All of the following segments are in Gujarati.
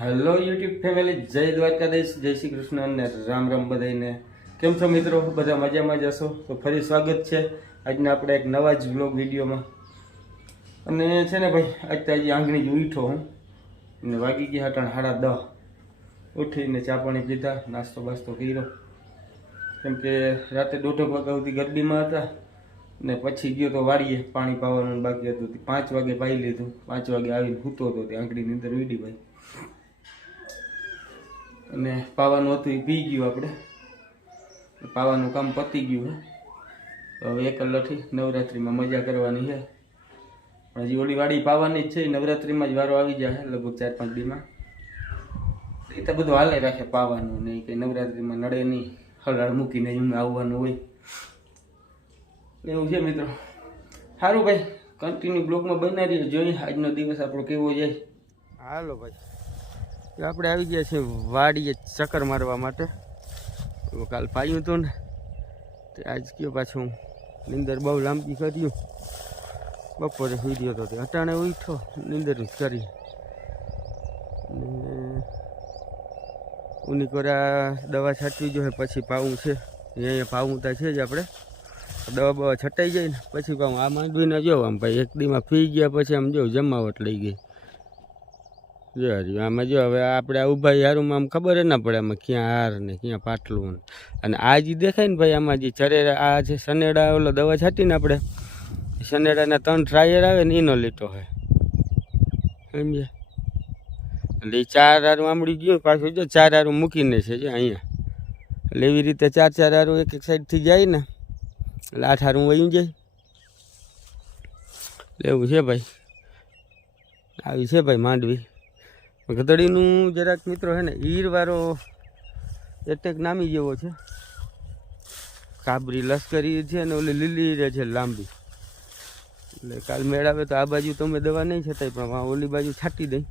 હેલો યુટ્યુબ ફેમિલી જય દ્વારકાધીશ, જય શ્રી કૃષ્ણ અને રામ રામ બધાને કેમ છો મિત્રો? બધા મજામાં જશો તો ફરી સ્વાગત છે આજના આપણે એક નવા જ બ્લોગ વિડીયોમાં. અને છે ને ભાઈ, આજ તો આજે આંગણી જ ઉઠો હું. અને વાગી ગયા હટાણ સાડા દહ. ઉઠીને ચા પાણી પીધા, નાસ્તો બાસ્તો કર્યો. કેમ કે રાતે દોઢક વાગ્યા સુધી ગરબીમાં હતા. ને પછી ગયો તો વાળીએ, પાણી પાવાનું બાકી હતું. પાંચ વાગે પાઈ લીધું. પાંચ વાગે આવીને સૂતો હતો તે આંગળીની અંદર ઉડી ભાઈ. અને પાવાનું હતું એ પી ગયું આપણે. પાવાનું કામ પતી ગયું હે. હવે એક કલાકથી નવરાત્રિમાં મજા કરવાની છે હજી ઓલી વાડી પાવાની જ છે નવરાત્રિમાં જ વારો આવી જાય લગભગ ચાર પાંચ દીમાં. એ તો બધું હાલે રાખે પાવાનું નહીં કે નવરાત્રિમાં નડે નહીં હળહળ મૂકીને એમને આવવાનું હોય. એવું છે મિત્રો. સારું ભાઈ કન્ટિન્યુ બ્લોગમાં બનાવી જોઈએ આજનો દિવસ આપણો કેવો જાય. હાલો ભાઈ. તો આપણે આવી ગયા છીએ વાડીએ ચક્કર મારવા માટે. તો કાલ પાયું હતું ને, તે આજ કયો પાછું નિંદર બહુ લાંબી કર્યું બપોરે સુઈ ગયો હતો તે અટાણે ઉઠો નિંદર કરી. ઉની કોરા દવા છાંટવી જોઈએ, પછી પાવું છે. અહીંયા પાવું ત્યાં છે જ આપણે. દવા બવા છટાઈ જાય ને, પછી પાવું આ માંડવીને જો આમ ભાઈ એક દીમાં પી ગયા પછી આમ જો જમાવટ લઈ ગઈ. જો હરી આમાં જો, હવે આપણે ઊભા યારુમાં આમ ખબર ના પડે આમાં ક્યાં હાર ને ક્યાં પાટલું અને આ જે દેખાય ને ભાઈ આમાં જે ચરેરા, આ છે સનેડા ઓલો દવા છાંટીને આપણે સનેડાના ત્રણ ટ્રાયર આવે ને એનો લીટો હોય સમજ્યા? એટલે એ ચાર હારું આમળી ગયું પાછું જો ચાર હારું મૂકીને છે જો અહીંયા. એટલે એવી રીતે ચાર ચાર હારું એક એક સાઈડથી જાય ને, એટલે આઠ હારું વયું જાય. એટલે એવું છે ભાઈ. આવી છે ભાઈ માંડવી. ગધડીનું જરાક મિત્રો છે ને ઈરવાળો એટેક નામી જેવો છે. કાબરી લશ્કરી છે ને ઓલી લીલી રહે છે લાંબી. એટલે કાલ મેળાવે તો આ બાજુ તમે દવા નહીં છતાંય, પણ ઓલી બાજુ છાંટી દઈ.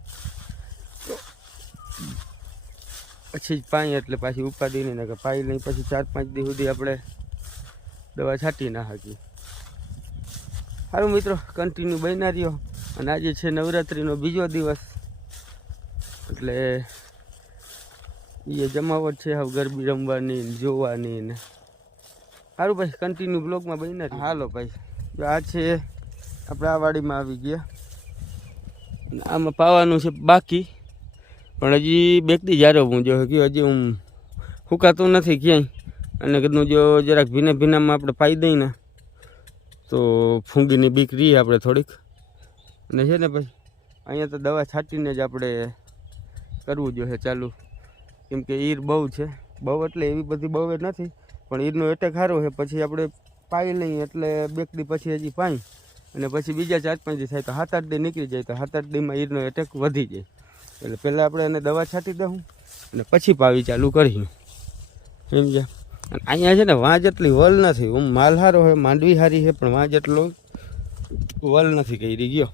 પછી જ પાઈ એટલે પાછી ઉપાડી નહીં કે પાઈ લઈ પછી ચાર પાંચ દિવસ સુધી આપણે દવા છાંટી ના હાકી સારું મિત્રો કન્ટિન્યુ બન્યા રહ્યો. અને આજે છે નવરાત્રિનો બીજો દિવસ. એટલે એ જમાવટ છે હવે ગરબી રમવાની ને જોવાની ને. સારું ભાઈ કન્ટિન્યુ બ્લોગમાં બની. હાલો ભાઈ. જો આ છે આપણે આ વાડીમાં આવી ગયા. આમાં પાવાનું છે બાકી. પણ હજી બેકતી જ્યારે હું જો. કે હજી હું હુકાતું નથી ક્યાંય. અને કીધું જો જરાક ભીના ભીનામાં આપણે પાઈ દઈ ને તો ફૂંગીની બીક રહી આપણે થોડીક. અને છે ને ભાઈ અહીંયા તો દવા છાંટીને જ આપણે કરવું જોઈએ ચાલુ. કેમ કે ઈર બહુ છે. બહુ એટલે એવી બધી બહુ નથી, પણ ઈરનો એટેક સારો છે. પછી આપણે પાઈ લઈએ એટલે બેકડી પછી હજી પાઈ. અને પછી બીજા ચાર પાંચ થાય તો સાત આઠ દી નીકળી જાય તો સાત આઠ દીમાં ઈરનો એટેક વધી જાય. એટલે પહેલાં આપણે એને દવા છાંટી દઉં અને પછી પાવી ચાલુ કરી સમજ્યા અને અહીંયા છે ને વાંચ એટલી વલ નથી. હું માલ સારો હોય માંડવી સારી છે, પણ વાંચ એટલો વલ નથી કરી ગયો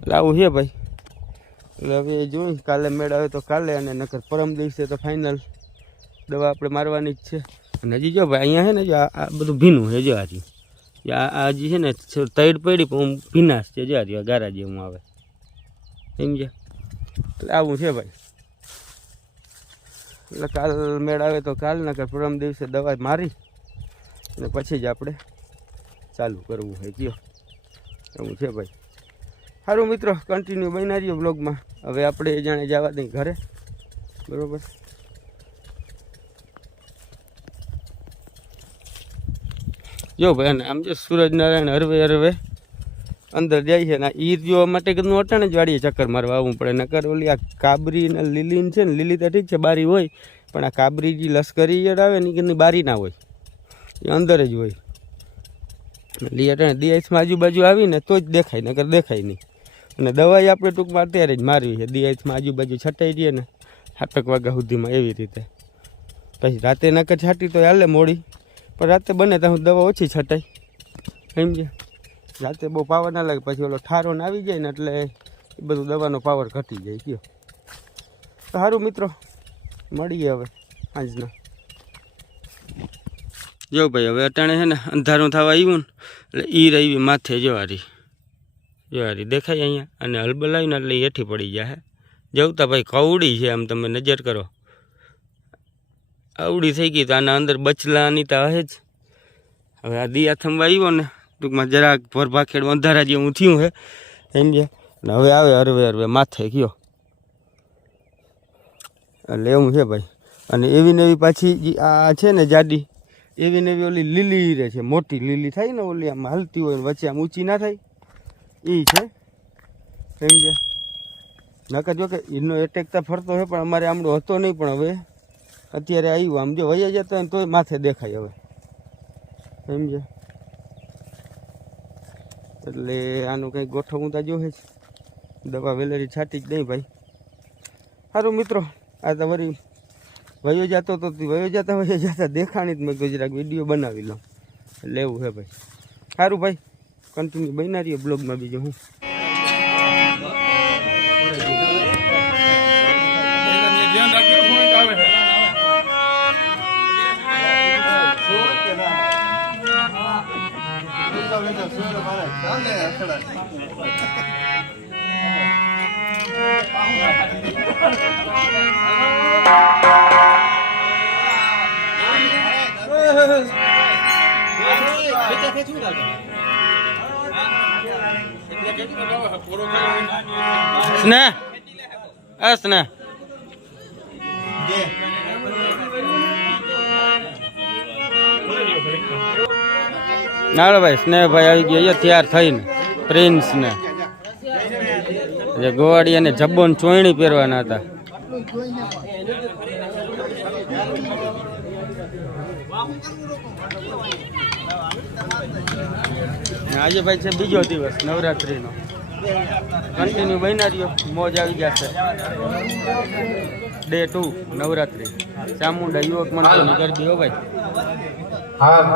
એટલે આવું છે ભાઈ. એટલે હવે જોઈ કાલે મેળ આવે તો કાલે અને નકર પરમ દિવસે તો ફાઇનલ દવા આપણે મારવાની જ છે. અને હજી જો ભાઈ, અહીંયા છે ને જો આ બધું ભીનું છે જો હજી. આ હજી છે ને તૈડ પડી પણ ભીનાશ છે જો હજી ગારા જેવું આવે. સમજ્યા એટલે આવું છે ભાઈ. એટલે કાલ મેળ આવે તો કાલ, નકર પરમ દિવસે દવા મારી અને પછી જ આપણે ચાલુ કરવું હોય કયો એવું છે ભાઈ. સારું મિત્રો કન્ટિન્યુ બના રહ્યો બ્લોગમાં હવે આપણે એ જાણે જવા દઈએ ઘરે બરોબર જો ભાઈ અને આમ જો સૂરજનારાયણ હરવે હરવે અંદર જાય છે ને એ જોવા માટે કદનું અટાણે જ વાળીએ ચક્કર મારવા આવવું પડે નકર ઓલી આ કાબરી ને લીલી છે ને લીલી તો ઠીક છે બારી હોય પણ આ કાબરી જે લશ્કરી ઈયળ આવે ને એની બારી ના હોય એ અંદર જ હોય એટલે અટાણે દિયાસમાં આજુબાજુ આવીને તો જ દેખાય નકર દેખાય નહીં અને દવાઈ આપણે ટૂંકમાં અત્યારે જ મારવી છે. દિયાથમાં આજુબાજુ છટાઈ રહીએ ને સાતક વાગ્યા સુધીમાં એવી રીતે. પછી રાતે નકર છાંટી તો હાલે મોડી, પણ રાતે બને ત્યાં દવા ઓછી છટાઈ. સમજ્યા રાતે બહુ પાવર ના લાગે, પછી ઓલો ઠારો ને આવી જાય ને એટલે એ બધું દવાનો પાવર ઘટી જાય, કયો. તો સારું મિત્રો, મળીએ હવે સાંજના જો ભાઈ, હવે અટાણે છે ને અંધારું થવા આવ્યું ને, એટલે ઈર રહી માથે જો હારી દેખાય અહીંયા, અને હલબલ આવીને એટલે હેઠી પડી જાય જવતા ભાઈ કવડી છે, આમ તમે નજર કરો. આવડી થઈ ગઈ તો આના અંદર બચલાની તો હે જ. હવે આ દિયા થંભા આવ્યો ને, ટૂંકમાં જરાક ભરભાખેડ અંધારા જેવું થયું હે સમજ્યા હવે આવે હરવે હરવે માથે ગયો. એટલે એવું છે ભાઈ. અને એવી ને એવી પાછી આ છે ને જાડી, એવી ને એવી ઓલી લીલી રહે છે, મોટી લીલી થાય ને ઓલી, આમ હાલતી હોય વચ્ચે આમ ઊંચી ના થાય. એ છે? સમજ્યા નાકા જો કે એનો એટેક તો ફરતો હોય, પણ અમારે આમડો હતો નહીં પણ હવે. અત્યારે આવ્યું આમ. જો વૈયા જતો ને તોય માથે દેખાય હવે. સમજ્યા એટલે આનું કંઈક ગોઠવું તો જ દવા વેલેરી છાંટી જ નહીં ભાઈ. સારું મિત્રો, આ તો વળી વયો જતો તો તી વયો જતા વયો જતા દેખાણી જ મેં ગુજરાત વીડિયો બનાવી લઉં. એટલે એવું છે ભાઈ. સારું ભાઈ. કન્ટિન્યુ બન્યા રહીએ બ્લોગમાં બીજું હું ધ્યાન રાખજો ફોન આવે છે સ્નેહ આ સ્નેહ નાળો ભાઈ, સ્નેહભાઈ આવી ગયો તૈયાર થઈને. પ્રિન્સ ને. જે ગોવાડી અને જબ્બો ને ચોયણી પહેરવાના હતા. આજે ભાઈ છે બીજો દિવસ નવરાત્રિનો. કન્ટિન્યુ રહ્યો. મોજ આવી જશે. Day to Navratri. ચામુંડા યુવક મંડળની ગરબી હો ભાઈ. હાલ.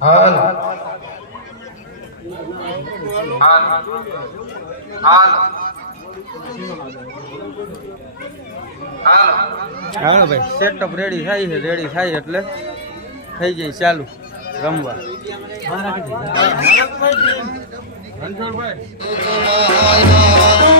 હાલ. હાલ. હાલ. હાલ. હાલો ભાઈ સેટઅપ રેડી થાય છે રેડી થાય એટલે થઈ જાય ચાલુ. રમવા. શક્તિ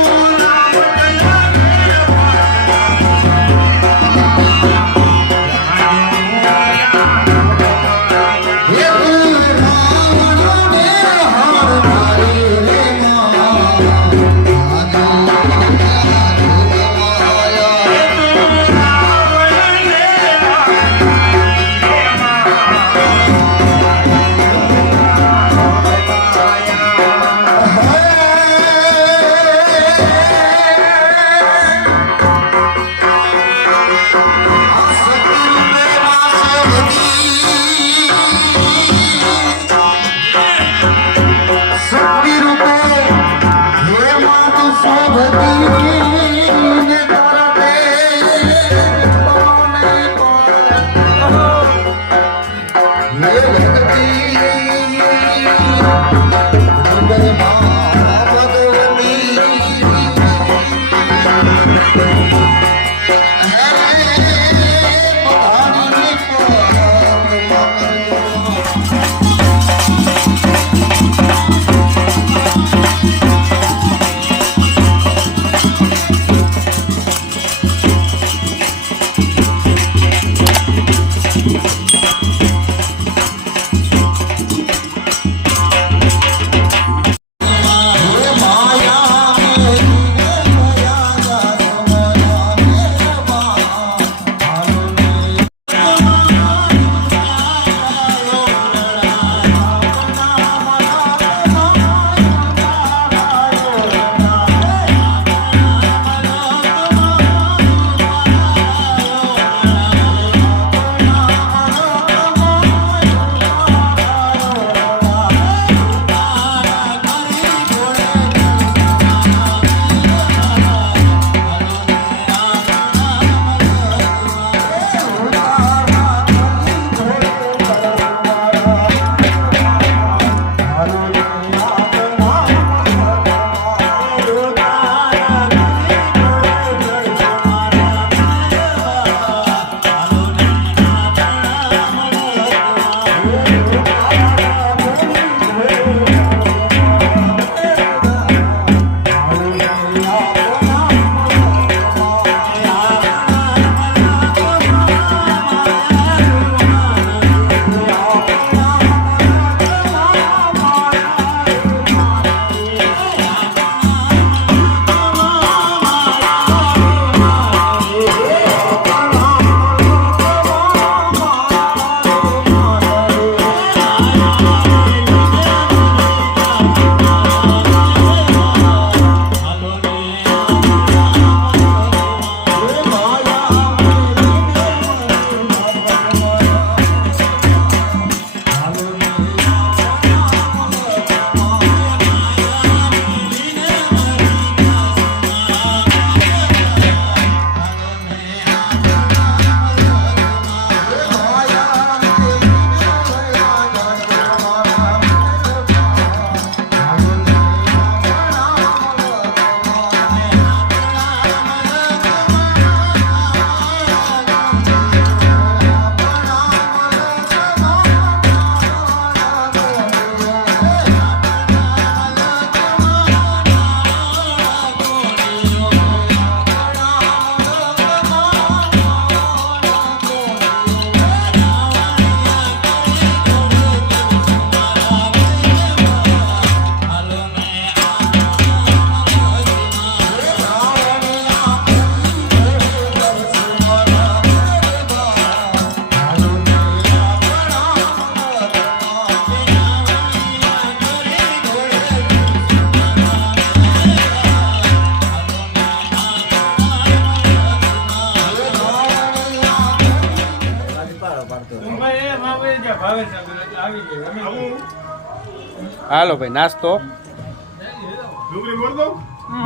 હાલો ભાઈ નાસ્તો.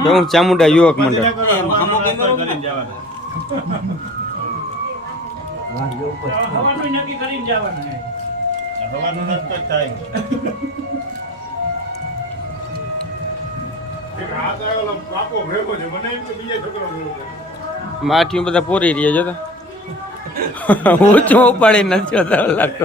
હું ચામુંડા યુવક મંડળ. માઠીઓ બધા પૂરી રહ્યા જો છું ઉપાડી નથી લાગતો